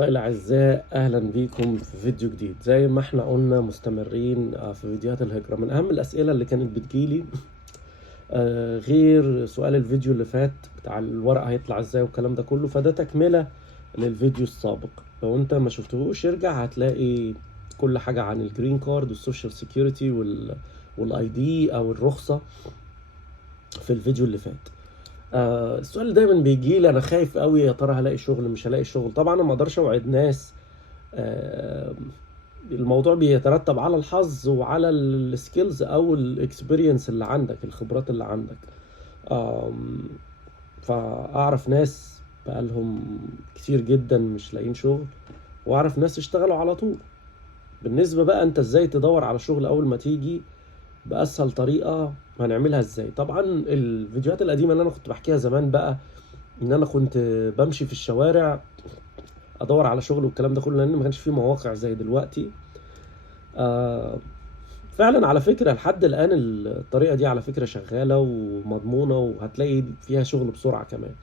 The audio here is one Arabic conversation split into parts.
أصدقائي الأعزاء، أهلا بيكم في فيديو جديد. زي ما احنا قلنا مستمرين في فيديوهات الهجرة. من أهم الأسئلة اللي كانت بتجيلي غير سؤال الفيديو اللي فات بتاع الورق هيطلع ازاي والكلام ده كله، فده تكملة للفيديو السابق. لو انت ما شفتهوش ارجع، هتلاقي كل حاجة عن الجرين كارد والسوشيال سيكيورتي والاي دي او الرخصة في الفيديو اللي فات. السؤال اللي دايما بيجي لي، انا خايف قوي يا ترى هلاقي شغل مش هلاقي شغل. طبعا انا ما اقدرش اوعد ناس. الموضوع بيترتب على الحظ وعلى السكيلز او الاكسبيرينس اللي عندك، الخبرات اللي عندك. فاعرف ناس بقالهم كتير جدا مش لاقيين شغل، واعرف ناس اشتغلوا على طول. بالنسبة بقى انت ازاي تدور على شغل اول ما تيجي بأسهل طريقة، هنعملها ازاي؟ طبعا الفيديوهات القديمة اللي انا كنت بحكيها زمان بقى، ان انا كنت بمشي في الشوارع ادور على شغل والكلام ده كله، لان ما كانش فيه مواقع زي دلوقتي. فعلا على فكرة لحد الان الطريقة دي على فكرة شغالة ومضمونة، وهتلاقي فيها شغل بسرعة كمان.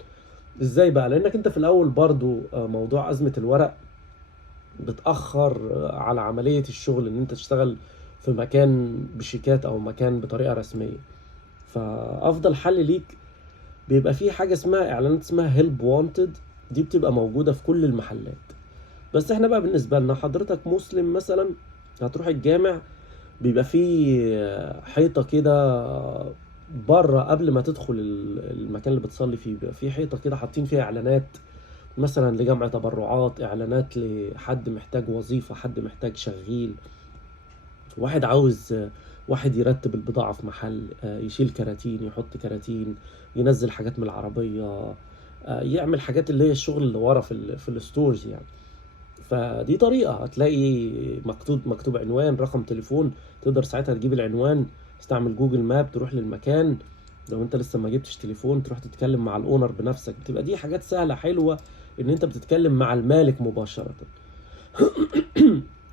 ازاي بقى؟ لانك انت في الاول برضو موضوع ازمة الورق بتأخر على عملية الشغل، ان انت تشتغل في مكان بشيكات او مكان بطريقة رسمية. فافضل حل ليك بيبقى فيه حاجة اسمها اعلانات، اسمها هيلب وانتد. دي بتبقى موجودة في كل المحلات. بس احنا بقى بالنسبة لنا، حضرتك مسلم مثلا هتروح الجامع، بيبقى فيه حيطة كده بره قبل ما تدخل المكان اللي بتصلي فيه. بيبقى فيه حيطة كده حاطين فيها اعلانات، مثلا لجمع تبرعات، اعلانات لحد محتاج وظيفة، حد محتاج شغيل، واحد عاوز واحد يرتب البضاعة في محل، يشيل كراتين، يحط كراتين، ينزل حاجات من العربية، يعمل حاجات اللي هي الشغل اللي ورا في الستورز يعني. فدي طريقة، هتلاقي مكتوب عنوان، رقم تليفون، تقدر ساعتها تجيب العنوان، تستعمل جوجل ماب تروح للمكان. لو انت لسه ما جبتش تليفون تروح تتكلم مع الاونر بنفسك. بتبقى دي حاجات سهلة حلوة، ان انت بتتكلم مع المالك مباشرة.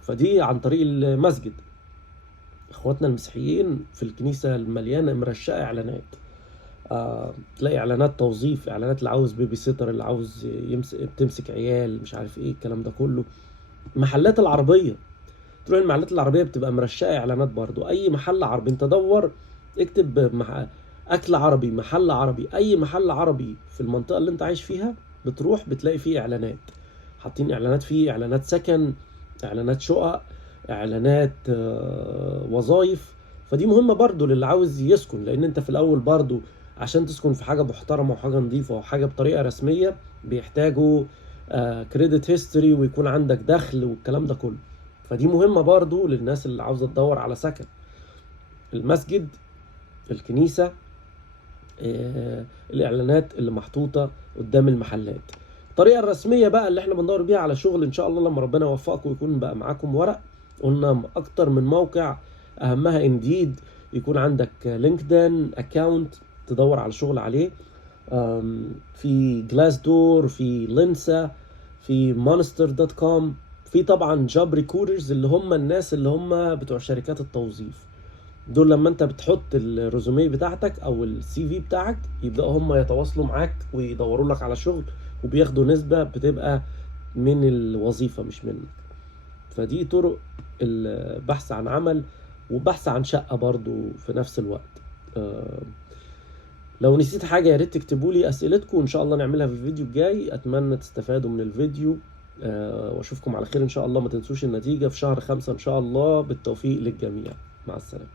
فدي عن طريق المسجد. اخواتنا المسيحيين في الكنيسة المليانة مرشقة اعلانات. تلاقي اعلانات توظيف، اعلانات اللي عاوز بيبي سيتر، اللي عاوز تمسك عيال، مش عارف ايه الكلام ده كله. محلات العربية، تروح المحلات العربية بتبقى مرشقة اعلانات برضو. اي محل عربي انت دور، اكتب اكل عربي، محل عربي، اي محل عربي في المنطقة اللي انت عايش فيها، بتروح بتلاقي فيه اعلانات. حاطين اعلانات فيه، اعلانات سكن، اعلانات شقق، اعلانات وظائف. فدي مهمة برضو للي عاوز يسكن، لان انت في الاول برضو عشان تسكن في حاجة محترمة وحاجة نظيفة وحاجة بطريقة رسمية، بيحتاجوا كريدت هيستوري، ويكون عندك دخل والكلام ده كله. فدي مهمة برضو للناس اللي عاوزة تدور على سكن. المسجد، الكنيسة، الاعلانات اللي محطوطة قدام المحلات. الطريقة الرسمية بقى اللي احنا بندور بيها على شغل ان شاء الله لما ربنا يوفقكم ويكون بقى معاكم ورق، قلنا اكتر من موقع، اهمها انديد، يكون عندك لينكدين اكاونت تدور على شغل عليه، في جلاس دور، في لينسا، في مونستر.com، في طبعا جوب ريكوررز اللي هم الناس اللي هم بتوع شركات التوظيف. دول لما انت بتحط الريزومي بتاعتك او السي في بتاعك، يبداوا هم يتواصلوا معاك ويدوروا لك على شغل، وبياخدوا نسبة بتبقى من الوظيفة مش منك. فدي طرق البحث عن عمل، وبحث عن شقة برضو في نفس الوقت. لو نسيت حاجة يا ريت تكتبوا لي اسئلتكم، وان شاء الله نعملها في الفيديو الجاي. اتمنى تستفادوا من الفيديو، واشوفكم على خير ان شاء الله. ما تنسوش النتيجة في شهر 5 ان شاء الله. بالتوفيق للجميع، مع السلامة.